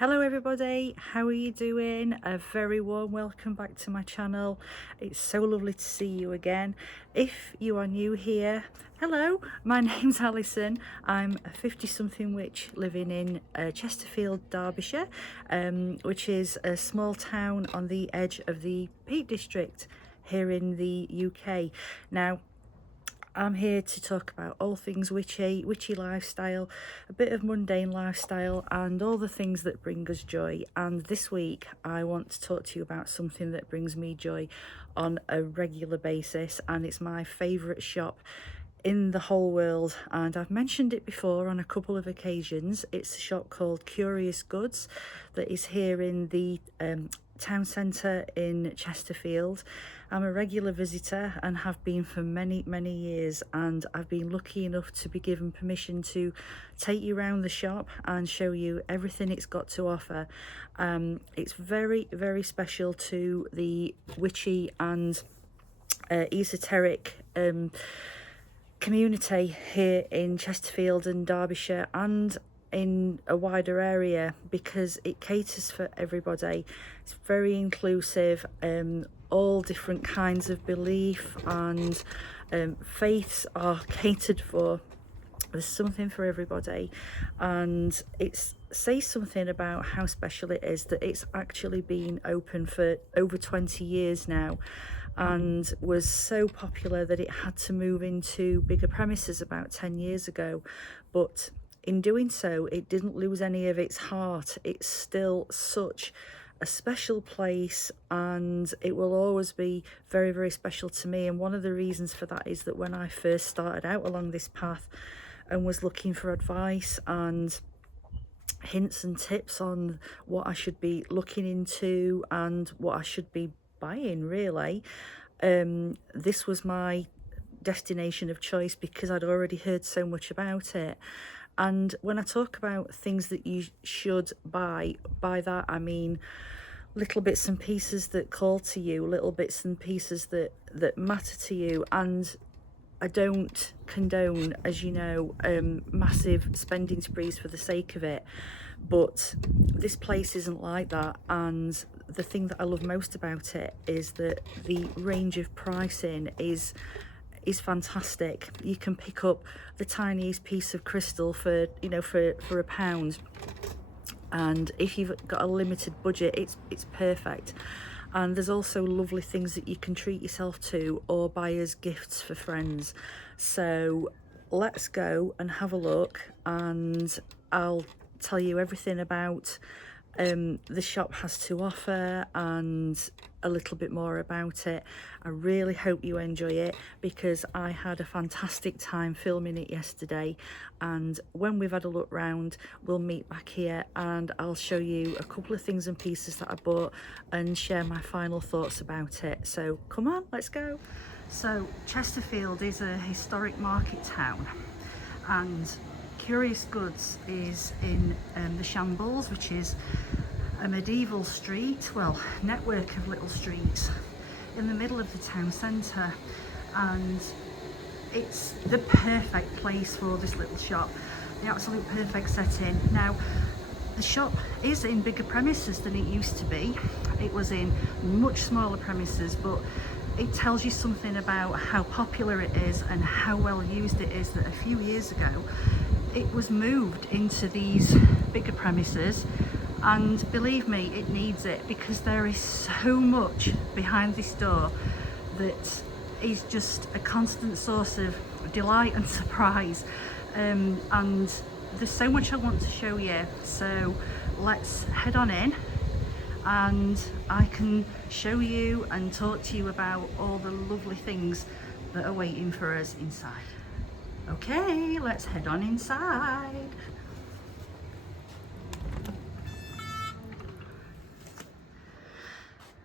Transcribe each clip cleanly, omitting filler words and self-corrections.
Hello everybody, how are you doing? A very warm welcome back to my channel. It's so lovely to see you again. If you are new here, hello, my name's Alison. I'm a 50-something witch living in Chesterfield, Derbyshire, which is a small town on the edge of the Peak District here in the UK. Now, I'm here to talk about all things witchy lifestyle, a bit of mundane lifestyle, and all the things that bring us joy. And this week I want to talk to you about something that brings me joy on a regular basis, and it's my favourite shop in the whole world, and I've mentioned it before on a couple of occasions. It's a shop called Curious Goods that is here in the town centre in Chesterfield. I'm a regular visitor and have been for many years, and I've been lucky enough to be given permission to take you around the shop and show you everything it's got to offer. It's very special to the witchy and esoteric community here in Chesterfield and Derbyshire and in a wider area, because it caters for everybody. It's very inclusive, all different kinds of belief and faiths are catered for. There's something for everybody, and it says something about how special it is that it's actually been open for over 20 years now, and was so popular that it had to move into bigger premises about 10 years ago. But in doing so, it didn't lose any of its heart. It's still such a special place, and it will always be very special to me. And one of the reasons for that is that when I first started out along this path and was looking for advice and hints and tips on what I should be looking into and what I should be buying, really, this was my destination of choice because I'd already heard so much about it. And when I talk about things that you should buy, by that I mean little bits and pieces that call to you, little bits and pieces that matter to you. And I don't condone, as you know, massive spending sprees for the sake of it, but this place isn't like that. And the thing that I love most about it is that the range of pricing is fantastic. You can pick up the tiniest piece of crystal for £1, and if you've got a limited budget, it's perfect. And there's also lovely things that you can treat yourself to or buy as gifts for friends. So let's go and have a look, and I'll tell you everything about the shop has to offer and a little bit more about it. I really hope you enjoy it, because I had a fantastic time filming it yesterday, and when we've had a look round, we'll meet back here and I'll show you a couple of things and pieces that I bought and share my final thoughts about it. So come on, let's go. So Chesterfield is a historic market town, and Curious Goods is in the Shambles, which is a medieval street, well, network of little streets in the middle of the town centre, and it's the perfect place for this little shop, the absolute perfect setting. Now, the shop is in bigger premises than it used to be. It was in much smaller premises, but it tells you something about how popular it is and how well used it is, that a few years ago it was moved into these bigger premises. And believe me, it needs it, because there is so much behind this door that is just a constant source of delight and surprise, and there's so much I want to show you. So let's head on in and I can show you and talk to you about all the lovely things that are waiting for us inside. Okay, let's head on inside.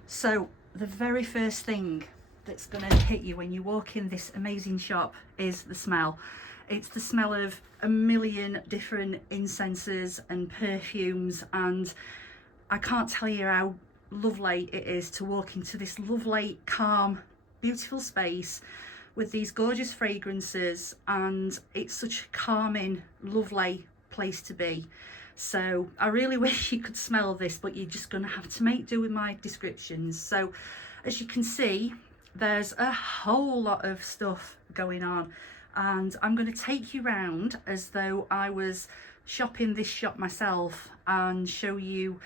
So the very first thing that's going to hit you when you walk in this amazing shop is the smell. It's the smell of a million different incenses and perfumes, and I can't tell you how lovely it is to walk into this lovely, calm, beautiful space with these gorgeous fragrances, and it's such a calming, lovely place to be. So I really wish you could smell this, but you're just going to have to make do with my descriptions. So as you can see, there's a whole lot of stuff going on, and I'm going to take you round as though I was shopping this shop myself and show you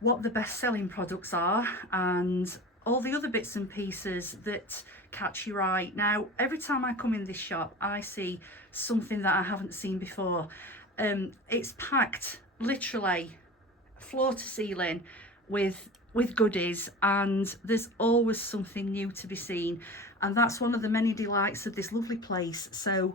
what the best selling products are and all the other bits and pieces that catch your eye. Now, every time I come in this shop, I see something that I haven't seen before. It's packed literally floor to ceiling with goodies, and there's always something new to be seen, and that's one of the many delights of this lovely place. So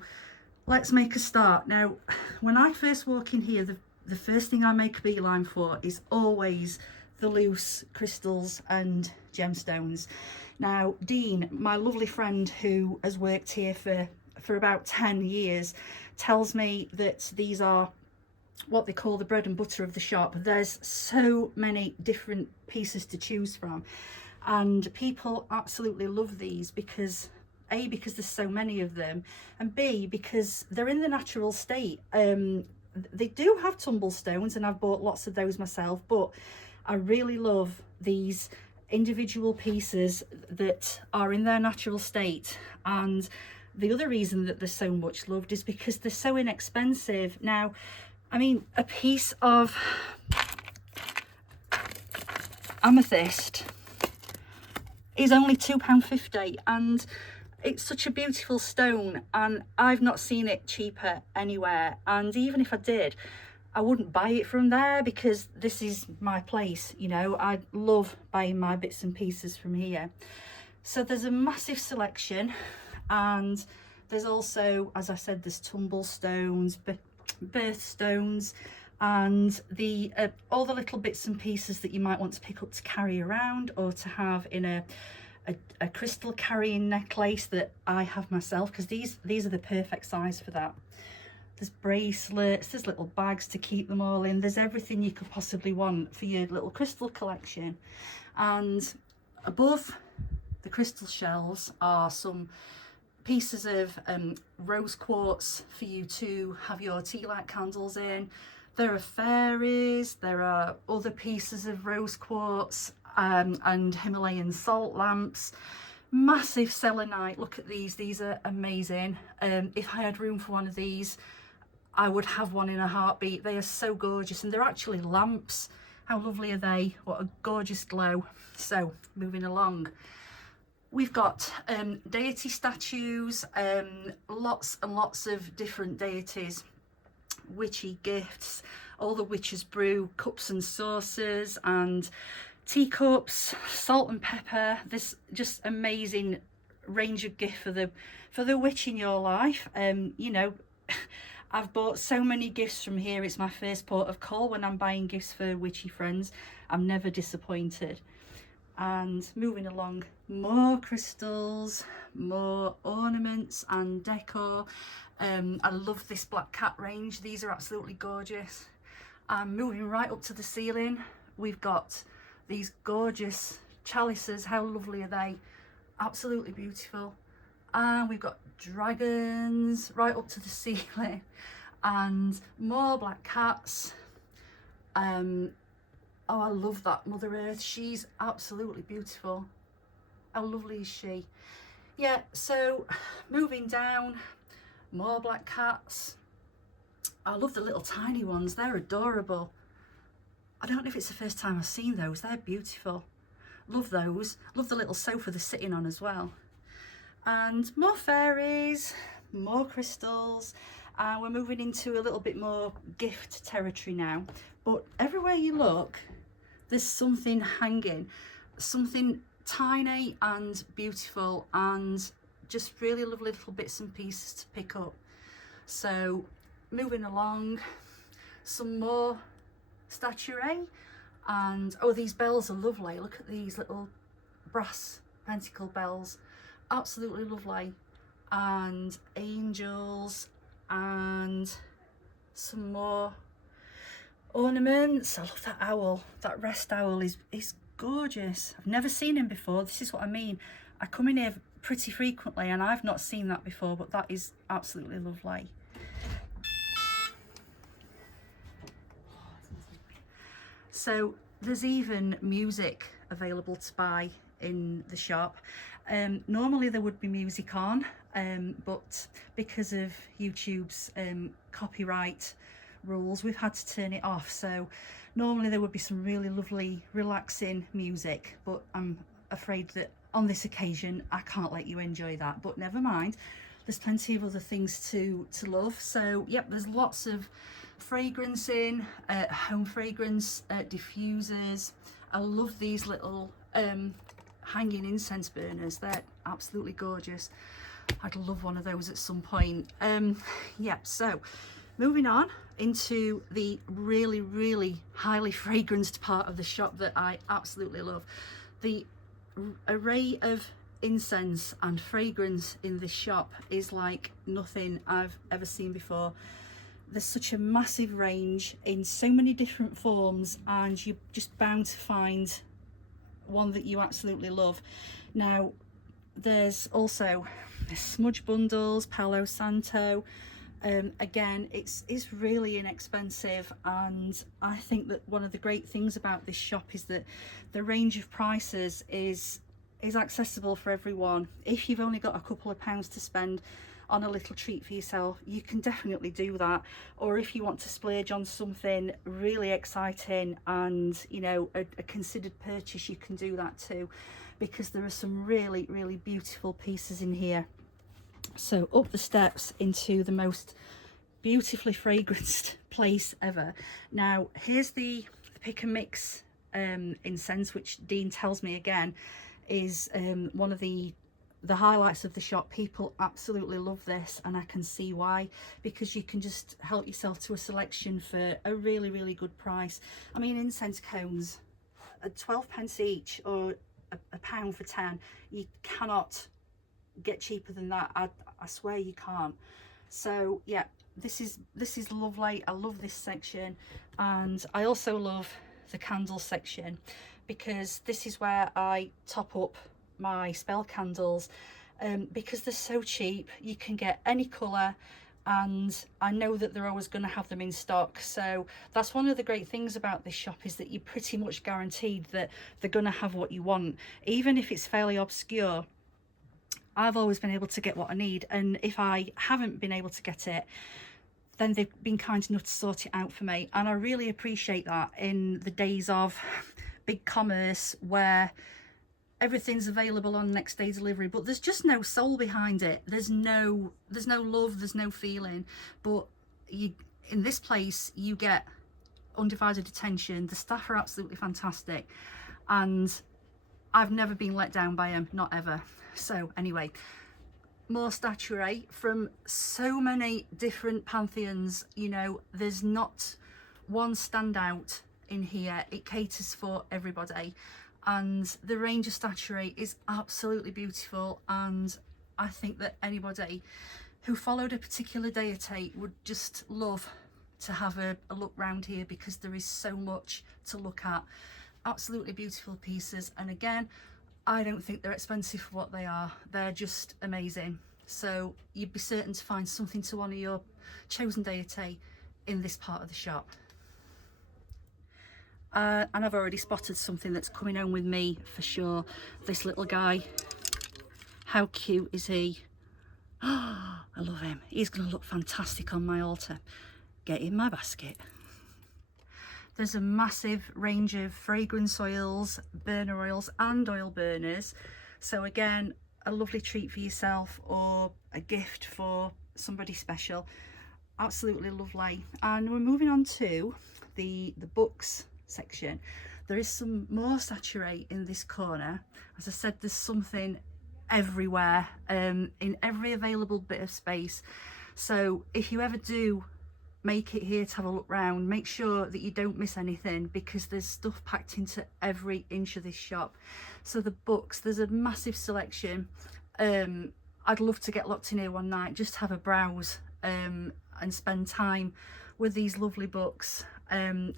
let's make a start. Now, when I first walk in here, the first thing I make a beeline for is always the loose crystals and gemstones. Now, Dean, my lovely friend who has worked here for about 10 years, tells me that these are what they call the bread and butter of the shop. There's so many different pieces to choose from, and people absolutely love these because A, because there's so many of them, and B, because they're in the natural state. They do have tumble stones, and I've bought lots of those myself, but I really love these individual pieces that are in their natural state. And the other reason that they're so much loved is because they're so inexpensive. Now, I mean, a piece of amethyst is only £2.50, and it's such a beautiful stone, and I've not seen it cheaper anywhere. And even if I did, I wouldn't buy it from there because this is my place, you know. I love buying my bits and pieces from here. So there's a massive selection, and there's also, as I said, there's tumble stones, birthstones, and the all the little bits and pieces that you might want to pick up to carry around or to have in a crystal carrying necklace that I have myself, because these are the perfect size for that. There's bracelets, there's little bags to keep them all in. There's everything you could possibly want for your little crystal collection. And above the crystal shelves are some pieces of rose quartz for you to have your tea light candles in. There are fairies, there are other pieces of rose quartz and Himalayan salt lamps. Massive selenite, look at these are amazing. If I had room for one of these, I would have one in a heartbeat. They are so gorgeous, and they're actually lamps. How lovely are they? What a gorgeous glow. So moving along, we've got deity statues, lots and lots of different deities, witchy gifts, all the witch's brew, cups and saucers and teacups, salt and pepper. This just amazing range of gift for the witch in your life. You know, I've bought so many gifts from here. It's my first port of call when I'm buying gifts for witchy friends. I'm never disappointed. And moving along, more crystals, more ornaments and decor. I love this black cat range. These are absolutely gorgeous. And moving right up to the ceiling, we've got these gorgeous chalices. How lovely are they? Absolutely beautiful. And we've got dragons right up to the ceiling, and more black cats. Oh, I love that Mother Earth. She's absolutely beautiful. How lovely is she? Yeah, so moving down, more black cats. I love the little tiny ones. They're adorable. I don't know if it's the first time I've seen those. They're beautiful. Love those. Love the little sofa they're sitting on as well. And more fairies, more crystals. We're moving into a little bit more gift territory now. But everywhere you look, there's something hanging, something tiny and beautiful, and just really lovely little bits and pieces to pick up. So moving along, some more statuary, and oh, these bells are lovely. Look at these little brass pentacle bells, absolutely lovely. And angels, and some more ornaments. I love that owl. That rest owl is gorgeous. I've never seen him before. This is what I mean. I come in here pretty frequently and I've not seen that before, but that is absolutely lovely. So there's even music available to buy in the shop. Normally there would be music on, but because of YouTube's copyright rules, we've had to turn it off. So normally there would be some really lovely relaxing music, but I'm afraid that on this occasion I can't let you enjoy that, but never mind, there's plenty of other things to love. So yep, there's lots of fragrance in, home fragrance diffusers. I love these little hanging incense burners, they're absolutely gorgeous. I'd love one of those at some point. Yeah, so moving on into the really highly fragranced part of the shop that I absolutely love. The array of incense and fragrance in this shop is like nothing I've ever seen before. There's such a massive range in so many different forms, and you're just bound to find one that you absolutely love. Now there's also smudge bundles, Palo Santo. Again, it's really inexpensive, and I think that one of the great things about this shop is that the range of prices is accessible for everyone. If you've only got a couple of pounds to spend on a little treat for yourself, you can definitely do that. Or if you want to splurge on something really exciting and, you know, a considered purchase, you can do that too, because there are some really beautiful pieces in here. So up the steps into the most beautifully fragranced place ever. Now here's the pick and mix incense, which Dean tells me again is one of the highlights of the shop. People absolutely love this, and I can see why, because you can just help yourself to a selection for a really good price. I mean, incense cones at 12p each, or a pound for 10. You cannot get cheaper than that. I swear you can't. So yeah, this is lovely. I love this section, and I also love the candle section, because this is where I top up my spell candles, because they're so cheap. You can get any colour, and I know that they're always going to have them in stock. So that's one of the great things about this shop, is that you're pretty much guaranteed that they're going to have what you want, even if it's fairly obscure. I've always been able to get what I need, and if I haven't been able to get it, then they've been kind enough to sort it out for me, and I really appreciate that in the days of big commerce where everything's available on next day delivery, but there's just no soul behind it. There's no love, there's no feeling. But in this place you get undivided attention. The staff are absolutely fantastic, and I've never been let down by them, not ever. So anyway, more statuary from so many different pantheons. You know, there's not one standout in here. It caters for everybody, and the range of statuary is absolutely beautiful, and I think that anybody who followed a particular deity would just love to have a look round here, because there is so much to look at. Absolutely beautiful pieces, and again, I don't think they're expensive for what they are. They're just amazing. So you'd be certain to find something to honour your chosen deity in this part of the shop. And I've already spotted something that's coming home with me for sure. This little guy, how cute is he? Oh, I love him. He's going to look fantastic on my altar. Get in my basket. There's a massive range of fragrance oils, burner oils and oil burners. So again, a lovely treat for yourself or a gift for somebody special. Absolutely lovely. And we're moving on to the books section. There is some more statuary in this corner. As I said, there's something everywhere, in every available bit of space. So if you ever do make it here to have a look round, make sure that you don't miss anything, because there's stuff packed into every inch of this shop. So the books, there's a massive selection. I'd love to get locked in here one night, just have a browse and spend time with these lovely books,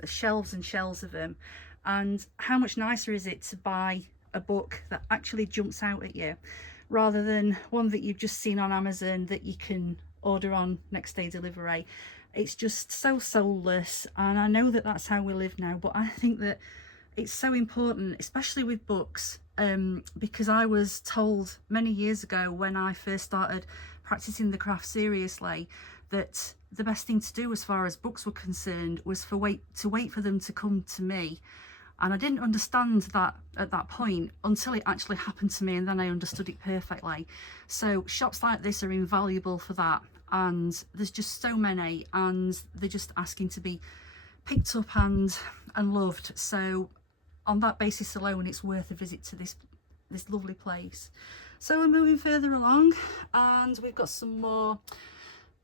shelves and shelves of them. And how much nicer is it to buy a book that actually jumps out at you, rather than one that you've just seen on Amazon that you can order on next day delivery. It's just so soulless, and I know that that's how we live now, but I think that it's so important, especially with books, because I was told many years ago when I first started practicing the craft seriously that the best thing to do as far as books were concerned was to wait for them to come to me. And I didn't understand that at that point until it actually happened to me, and then I understood it perfectly. So shops like this are invaluable for that, and there's just so many, and they're just asking to be picked up and loved. So on that basis alone, it's worth a visit to this lovely place. So we're moving further along, and we've got some more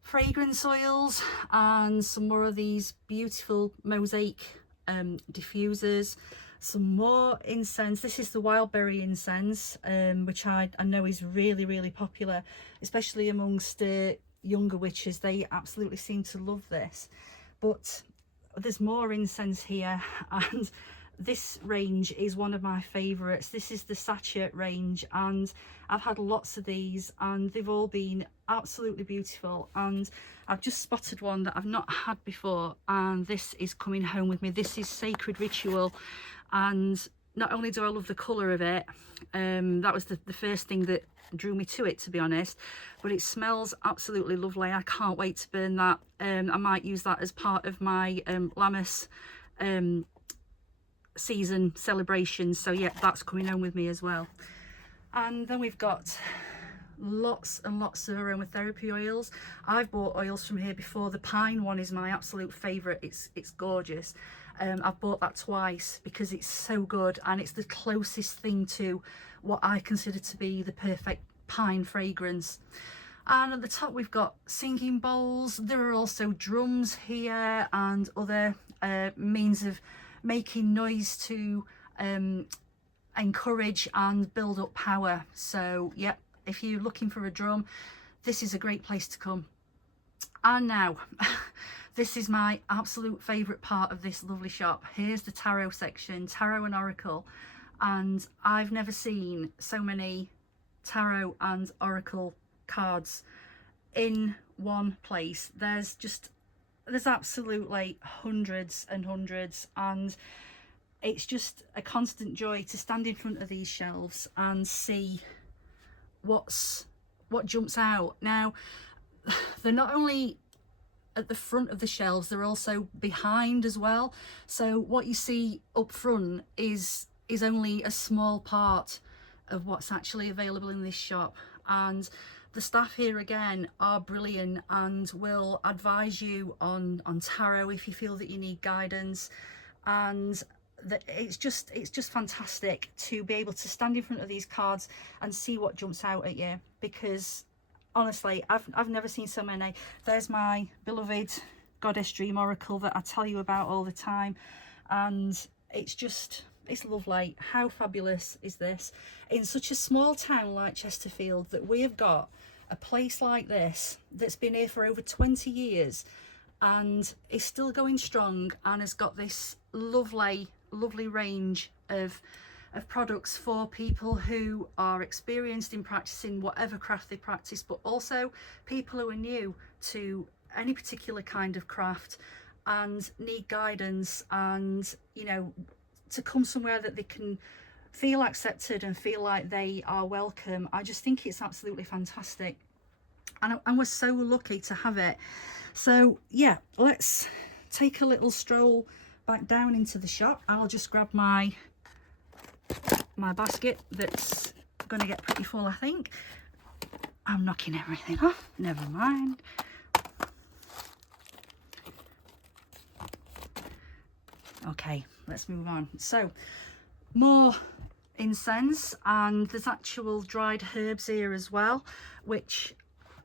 fragrance oils and some more of these beautiful mosaic diffusers, some more incense. This is the wild berry incense, which I know is really popular, especially amongst younger witches. They absolutely seem to love this. But there's more incense here, and this range is one of my favorites. This is the sachet range, and I've had lots of these, and they've all been absolutely beautiful. And I've just spotted one that I've not had before, and this is coming home with me. This is Sacred Ritual, and not only do I love the colour of it, that was the first thing that drew me to it, to be honest, but it smells absolutely lovely. I can't wait to burn that. I might use that as part of my Lammas season celebrations. So yeah, that's coming home with me as well. And then we've got lots and lots of aromatherapy oils. I've bought oils from here before. The pine one is my absolute favorite. It's gorgeous. I've bought that twice because it's so good, and it's the closest thing to what I consider to be the perfect pine fragrance. And at the top we've got singing bowls. There are also drums here and other means of making noise to encourage and build up power. So yeah, if you're looking for a drum, this is a great place to come. And now this is my absolute favorite part of this lovely shop. Here's the tarot section, tarot and oracle, and I've never seen so many tarot and oracle cards in one place. There's absolutely hundreds and hundreds, and it's just a constant joy to stand in front of these shelves and see what jumps out. Now, they're not only at the front of the shelves, they're also behind as well. So what you see up front is only a small part of what's actually available in this shop. And the staff here again are brilliant and will advise you on tarot if you feel that you need guidance. And it's just fantastic to be able to stand in front of these cards and see what jumps out at you, because honestly, I've never seen so many. There's my beloved Goddess Dream Oracle that I tell you about all the time, and it's lovely. How fabulous is this? In such a small town like Chesterfield, that we have got a place like this that's been here for over 20 years and is still going strong, and has got this lovely range of products for people who are experienced in practicing whatever craft they practice, but also people who are new to any particular kind of craft and need guidance, and you know, to come somewhere that they can feel accepted and feel like they are welcome. I just think it's absolutely fantastic, and we're so lucky to have it. So yeah, let's take a little stroll back down into the shop. I'll just grab my basket that's going to get pretty full, I think. I'm knocking everything off, never mind. Okay, let's move on. So more incense, and there's actual dried herbs here as well, which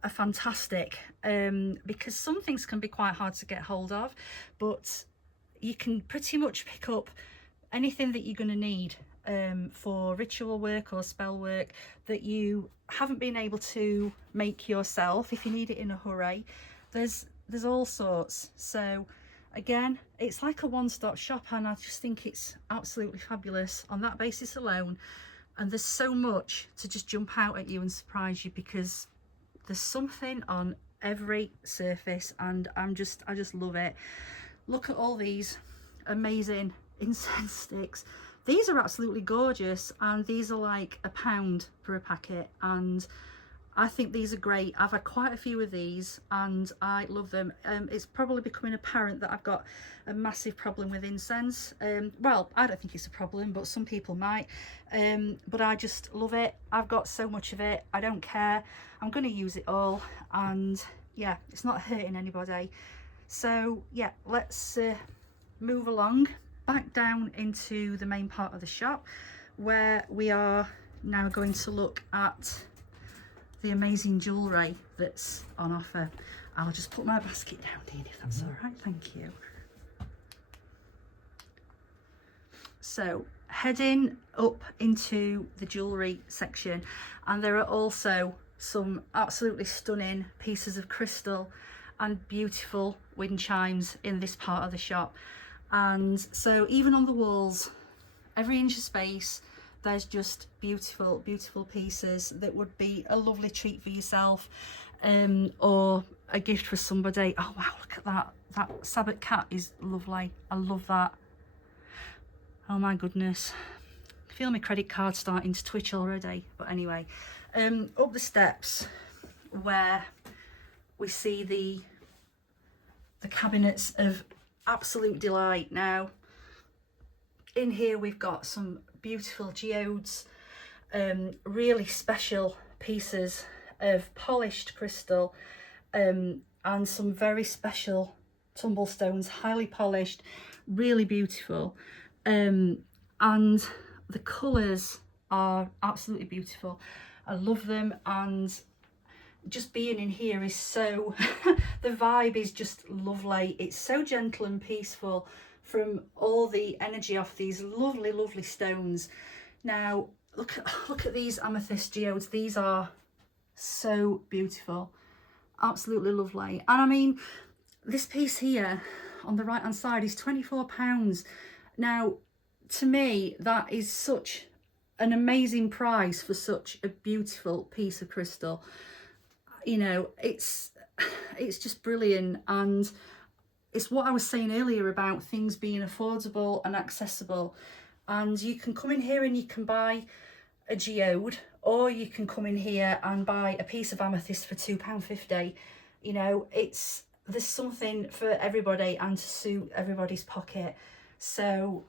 are fantastic, because some things can be quite hard to get hold of, but you can pretty much pick up anything that you're going to need for ritual work or spell work that you haven't been able to make yourself. If you need it in a hurry, there's all sorts. So again, it's like a one-stop shop, and I just think it's absolutely fabulous on that basis alone. And there's so much to just jump out at you and surprise you, because there's something on every surface, and I just love it. Look at all these amazing incense sticks. These are absolutely gorgeous, and these are like £1 for a packet, and I think these are great. I've had quite a few of these and I love them. It's probably becoming apparent that I've got a massive problem with incense. Well, I don't think it's a problem, but some people might. But I just love it. I've got so much of it. I don't care. I'm going to use it all, and yeah, it's not hurting anybody. So yeah, let's move along back down into the main part of the shop, where we are now going to look at the amazing jewellery that's on offer. I'll just put my basket down, Dean, if that's all right. Thank you. So heading up into the jewellery section, and there are also some absolutely stunning pieces of crystal and beautiful wind chimes in this part of the shop. And so even on the walls, every inch of space, there's just beautiful, beautiful pieces that would be a lovely treat for yourself, or a gift for somebody. Oh wow, look at that. That Sabbath cat is lovely. I love that. Oh my goodness. I feel my credit card starting to twitch already. But anyway, up the steps where we see the cabinets of absolute delight. Now, in here we've got some beautiful geodes, really special pieces of polished crystal, and some very special tumble stones, highly polished, really beautiful, and the colours are absolutely beautiful. I love them, and just being in here is so the vibe is just lovely. It's so gentle and peaceful from all the energy off these lovely, lovely stones. Now look at these amethyst geodes. These are so beautiful, absolutely lovely. And I mean, this piece here on the right hand side is £24. Now to me, that is such an amazing price for such a beautiful piece of crystal. You know, it's just brilliant. And it's what I was saying earlier about things being affordable and accessible. And you can come in here and you can buy a geode, or you can come in here and buy a piece of amethyst for £2.50. You know, there's something for everybody and to suit everybody's pocket. So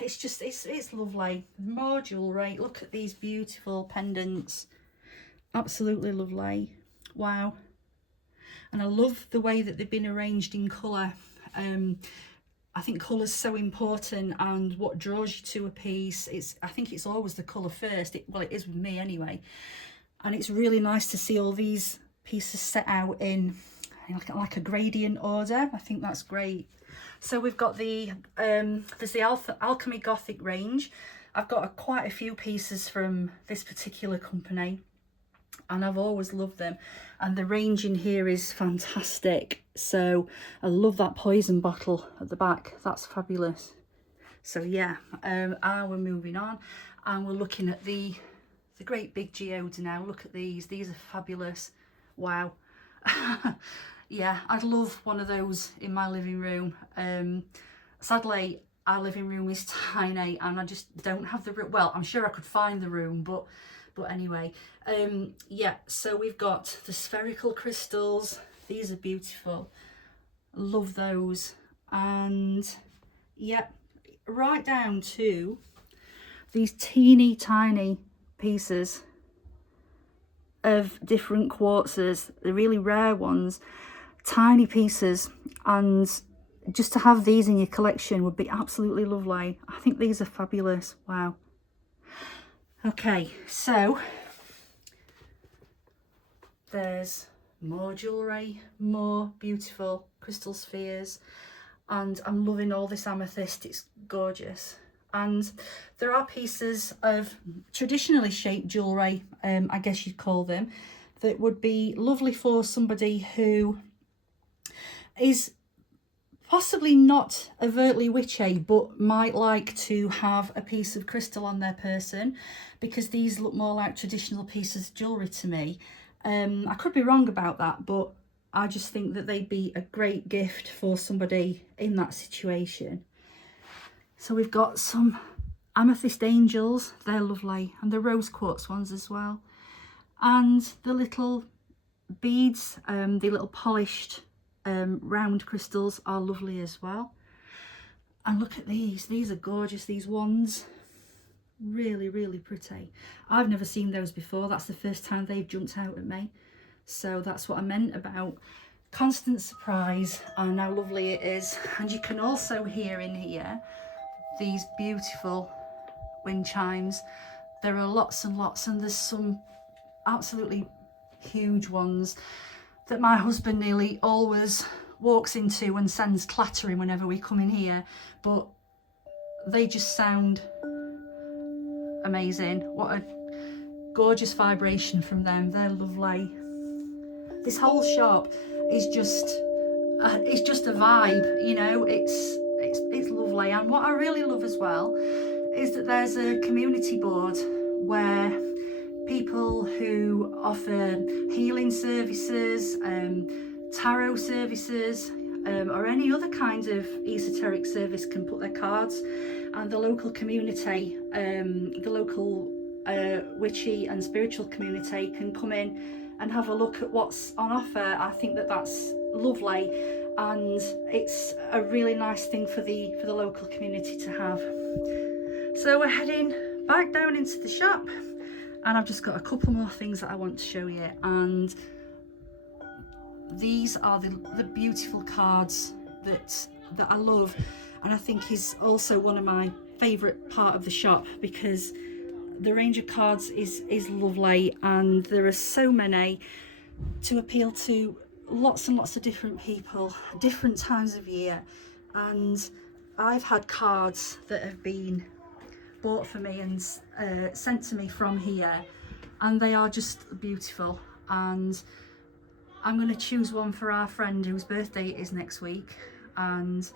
it's lovely. More jewellery. Look at these beautiful pendants. Absolutely lovely. Wow. And I love the way that they've been arranged in colour. I think colour's so important, and what draws you to a piece, I think it's always the colour first. Well, it is with me anyway. And it's really nice to see all these pieces set out in like a gradient order. I think that's great. So we've got there's the Alchemy Gothic range. I've got quite a few pieces from this particular company, and I've always loved them, and the range in here is fantastic. So I love that poison bottle at the back. That's fabulous. So yeah, and we're moving on, and we're looking at the great big geodes now. Look at these are fabulous. Wow. Yeah, I'd love one of those in my living room. Sadly, our living room is tiny, and I just don't have the room. Well, I'm sure I could find the room, but anyway, yeah, so we've got the spherical crystals. These are beautiful. Love those. And yeah, right down to these teeny tiny pieces of different quartzes, the really rare ones, tiny pieces. And just to have these in your collection would be absolutely lovely. I think these are fabulous. Wow. Okay, so there's more jewellery, more beautiful crystal spheres, and I'm loving all this amethyst. It's gorgeous. And there are pieces of traditionally shaped jewellery, I guess you'd call them, that would be lovely for somebody who is possibly not overtly witchy, but might like to have a piece of crystal on their person, because these look more like traditional pieces of jewellery to me. I could be wrong about that, but I just think that they'd be a great gift for somebody in that situation. So we've got some amethyst angels, they're lovely, and the rose quartz ones as well. And the little beads, the little polished round crystals are lovely as well. And look at these are gorgeous, these ones. Really, really pretty. I've never seen those before. That's the first time they've jumped out at me. So that's what I meant about constant surprise and how lovely it is. And you can also hear in here these beautiful wind chimes. There are lots and lots, and there's some absolutely huge ones that my husband nearly always walks into and sends clattering whenever we come in here, but they just sound amazing. What a gorgeous vibration from them. They're lovely. This whole shop is just a vibe, you know. It's lovely. And what I really love as well is that there's a community board where people who offer healing services, tarot services, or any other kind of esoteric service can put their cards, and the local community, the local witchy and spiritual community can come in and have a look at what's on offer. I think that that's lovely, and it's a really nice thing for the local community to have. So we're heading back down into the shop, and I've just got a couple more things that I want to show you. And these are the beautiful cards that I love, and I think is also one of my favourite part of the shop, because the range of cards is lovely, and there are so many to appeal to lots and lots of different people, different times of year. And I've had cards that have been bought for me and sent to me from here, and they are just beautiful. And I'm going to choose one for our friend whose birthday it is next week, and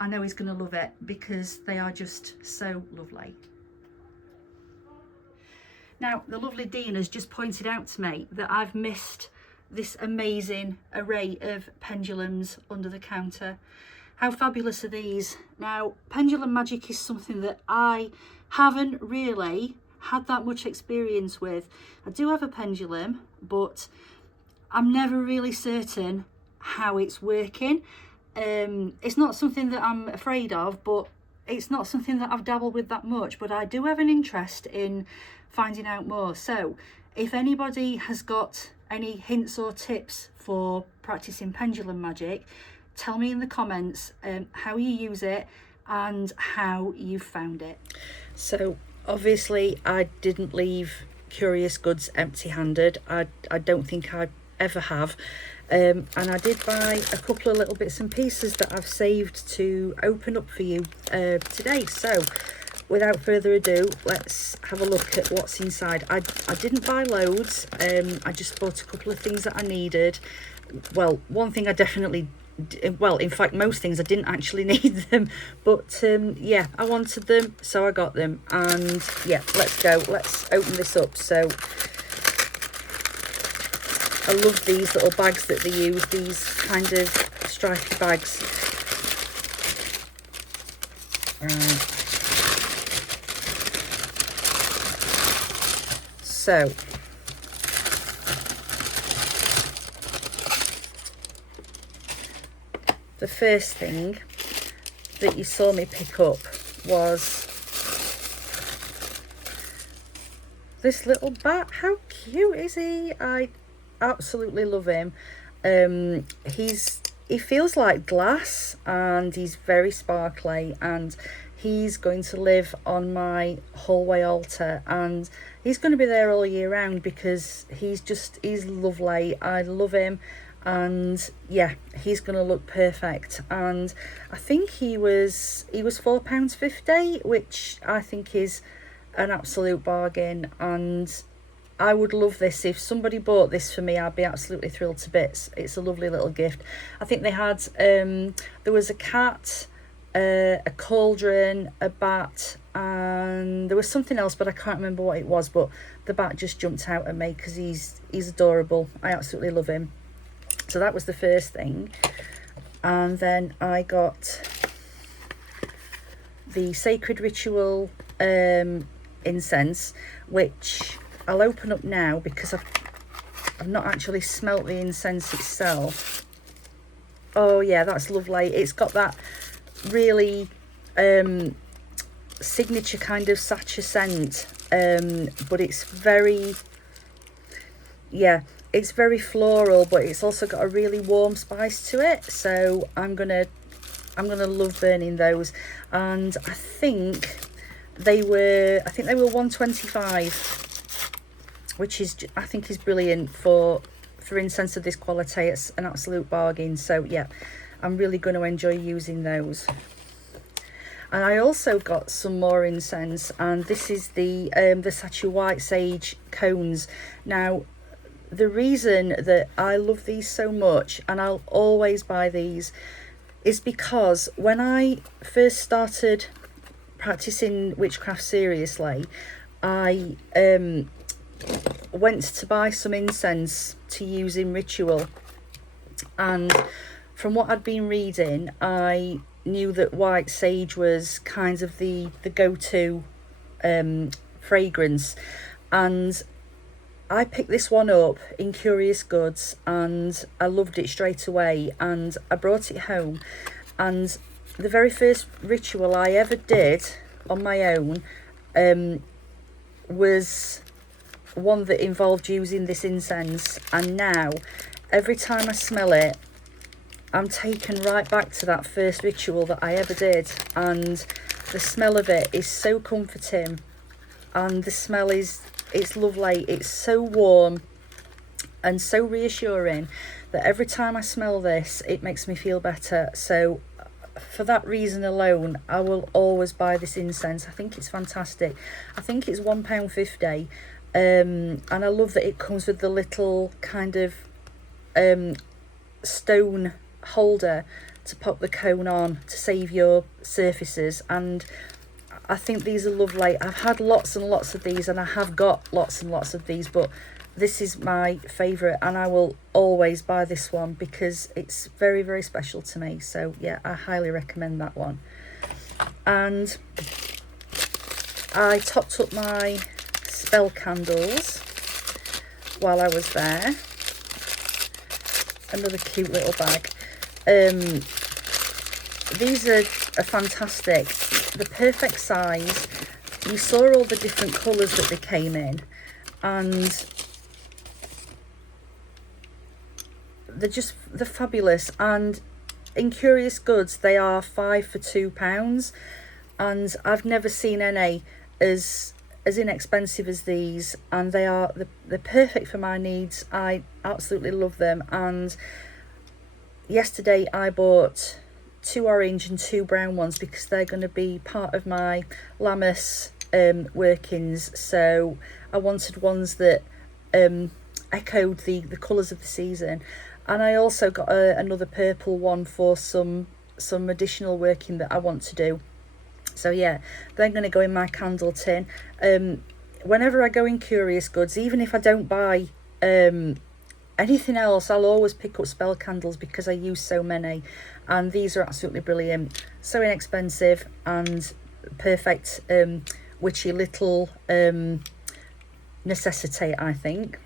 I know he's going to love it because they are just so lovely. Now, the lovely Dean has just pointed out to me that I've missed this amazing array of pendulums under the counter. How fabulous are these? Now, pendulum magic is something that I haven't really had that much experience with. I do have a pendulum, but I'm never really certain how it's working. It's not something that I'm afraid of, but it's not something that I've dabbled with that much, but I do have an interest in finding out more. So if anybody has got any hints or tips for practicing pendulum magic, tell me in the comments how you use it and how you found it. So obviously I didn't leave Curious Goods empty-handed. I don't think I ever have. And I did buy a couple of little bits and pieces that I've saved to open up for you today. So without further ado, let's have a look at what's inside. I didn't buy loads. I just bought a couple of things that I needed. Well, one thing I definitely, well, in fact, most things I didn't actually need them, but yeah, I wanted them, so I got them. And yeah, let's go. Let's open this up. So I love these little bags that they use, these kind of stripy bags. So the first thing that you saw me pick up was this little bat. How cute is he? I absolutely love him. He feels like glass, and he's very sparkly, and he's going to live on my hallway altar, and he's going to be there all year round because he's lovely. I love him, and yeah, he's going to look perfect. And I think he was £4.50, which I think is an absolute bargain. And I would love this. If somebody bought this for me, I'd be absolutely thrilled to bits. It's a lovely little gift. I think they had there was a cat, a cauldron, a bat, and there was something else, but I can't remember what it was. But the bat just jumped out at me because he's adorable. I absolutely love him. So that was the first thing. And then I got the Sacred Ritual incense, which I'll open up now because I've not actually smelt the incense itself. Oh yeah, that's lovely. It's got that really signature kind of sacha scent, but it's very, yeah, it's very floral, but it's also got a really warm spice to it. So I'm gonna love burning those. And I think they were 125, which is, I think, is brilliant for incense of this quality. It's an absolute bargain. So yeah, I'm really going to enjoy using those. And I also got some more incense, and this is the Sacha White Sage cones. Now, the reason that I love these so much, and I'll always buy these, is because when I first started practicing witchcraft seriously, I went to buy some incense to use in ritual, and from what I'd been reading, I knew that white sage was kind of the go-to fragrance, and I picked this one up in Curious Goods and I loved it straight away, and I brought it home, and the very first ritual I ever did on my own was one that involved using this incense, and now every time I smell it, I'm taken right back to that first ritual that I ever did, and the smell of it is so comforting, and the smell is, it's lovely. It's so warm and so reassuring that every time I smell this, it makes me feel better. So for that reason alone, I will always buy this incense. I think it's fantastic. I think it's £1.50, and I love that it comes with the little kind of stone holder to pop the cone on to save your surfaces, and I think these are lovely. I've had lots and lots of these, and I have got lots and lots of these, but this is my favourite, and I will always buy this one because it's very, very special to me. So yeah, I highly recommend that one. And I topped up my spell candles while I was there. Another cute little bag. These are fantastic. The perfect size. You saw all the different colours that they came in, and they're fabulous. And in Curious Goods they are 5 for £2, and I've never seen any as inexpensive as these, and they're perfect for my needs. I absolutely love them. And yesterday I bought 2 orange and 2 brown ones because they're going to be part of my Lammas workings. So I wanted ones that echoed the colours of the season. And I also got another purple one for some additional working that I want to do. So yeah, they're going to go in my candle tin. Whenever I go in Curious Goods, even if I don't buy anything else, I'll always pick up spell candles because I use so many, and these are absolutely brilliant. So inexpensive and perfect witchy little necessity, I think.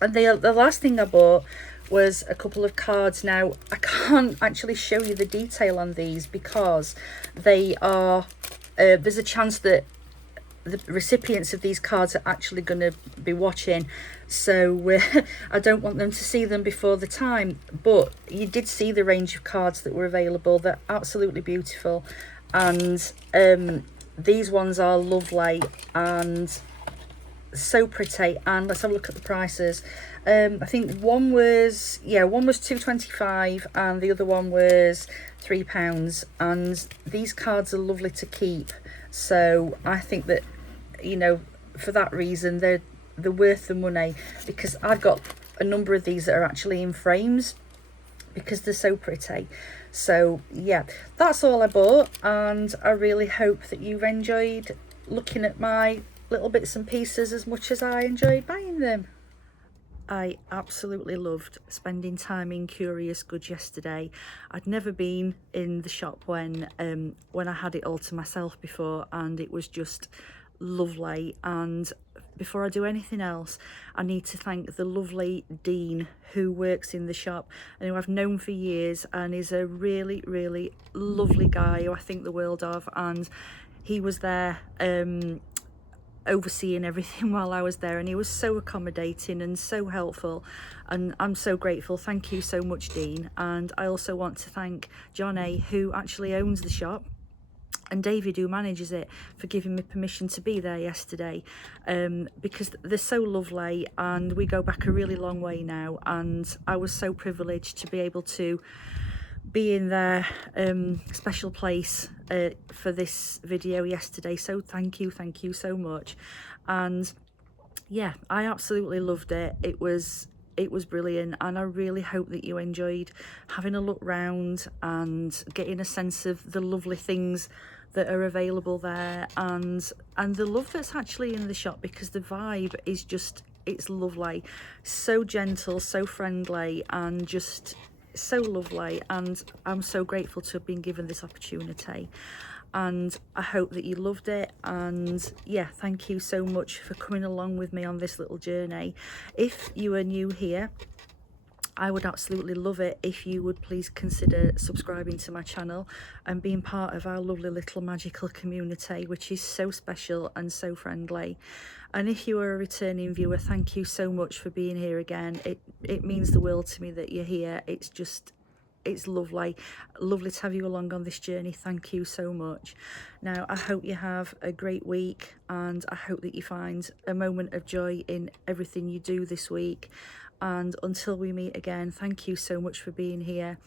And the last thing I bought was a couple of cards. Now, I can't actually show you the detail on these because they are there's a chance that the recipients of these cards are actually going to be watching, so I don't want them to see them before the time. But you did see the range of cards that were available. They're absolutely beautiful, and these ones are lovely and so pretty. And let's have a look at the prices. I think one was £2.25 and the other one was £3, and these cards are lovely to keep. So I think that, you know, for that reason they're worth the money, because I've got a number of these that are actually in frames because they're so pretty. So yeah, that's all I bought, and I really hope that you've enjoyed looking at my little bits and pieces as much as I enjoyed buying them. I absolutely loved spending time in Curious Goods yesterday. I'd never been in the shop when I had it all to myself before, and it was just lovely. And before I do anything else, I need to thank the lovely Dean who works in the shop and who I've known for years, and is a really, really lovely guy who I think the world of. And he was there overseeing everything while I was there, and he was so accommodating and so helpful, and I'm so grateful. Thank you so much, Dean. And I also want to thank John A, who actually owns the shop, and David, who manages it, for giving me permission to be there yesterday, because they're so lovely and we go back a really long way now, and I was so privileged to be able to be in their special place for this video yesterday. So thank you so much. And yeah, I absolutely loved it. It was brilliant, and I really hope that you enjoyed having a look round and getting a sense of the lovely things that are available there, and the love that's actually in the shop, because the vibe is just, it's lovely, so gentle, so friendly, and just so lovely. And I'm so grateful to have been given this opportunity, and I hope that you loved it. And yeah, thank you so much for coming along with me on this little journey. If you are new here, I would absolutely love it if you would please consider subscribing to my channel and being part of our lovely little magical community, which is so special and so friendly. And if you are a returning viewer, thank you so much for being here again. It means the world to me that you're here. It's just, it's lovely to have you along on this journey. Thank you so much. Now, I hope you have a great week, and I hope that you find a moment of joy in everything you do this week. And until we meet again, thank you so much for being here.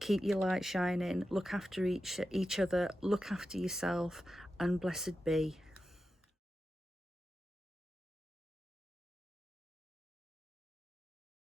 Keep your light shining, look after each other, look after yourself, and blessed be.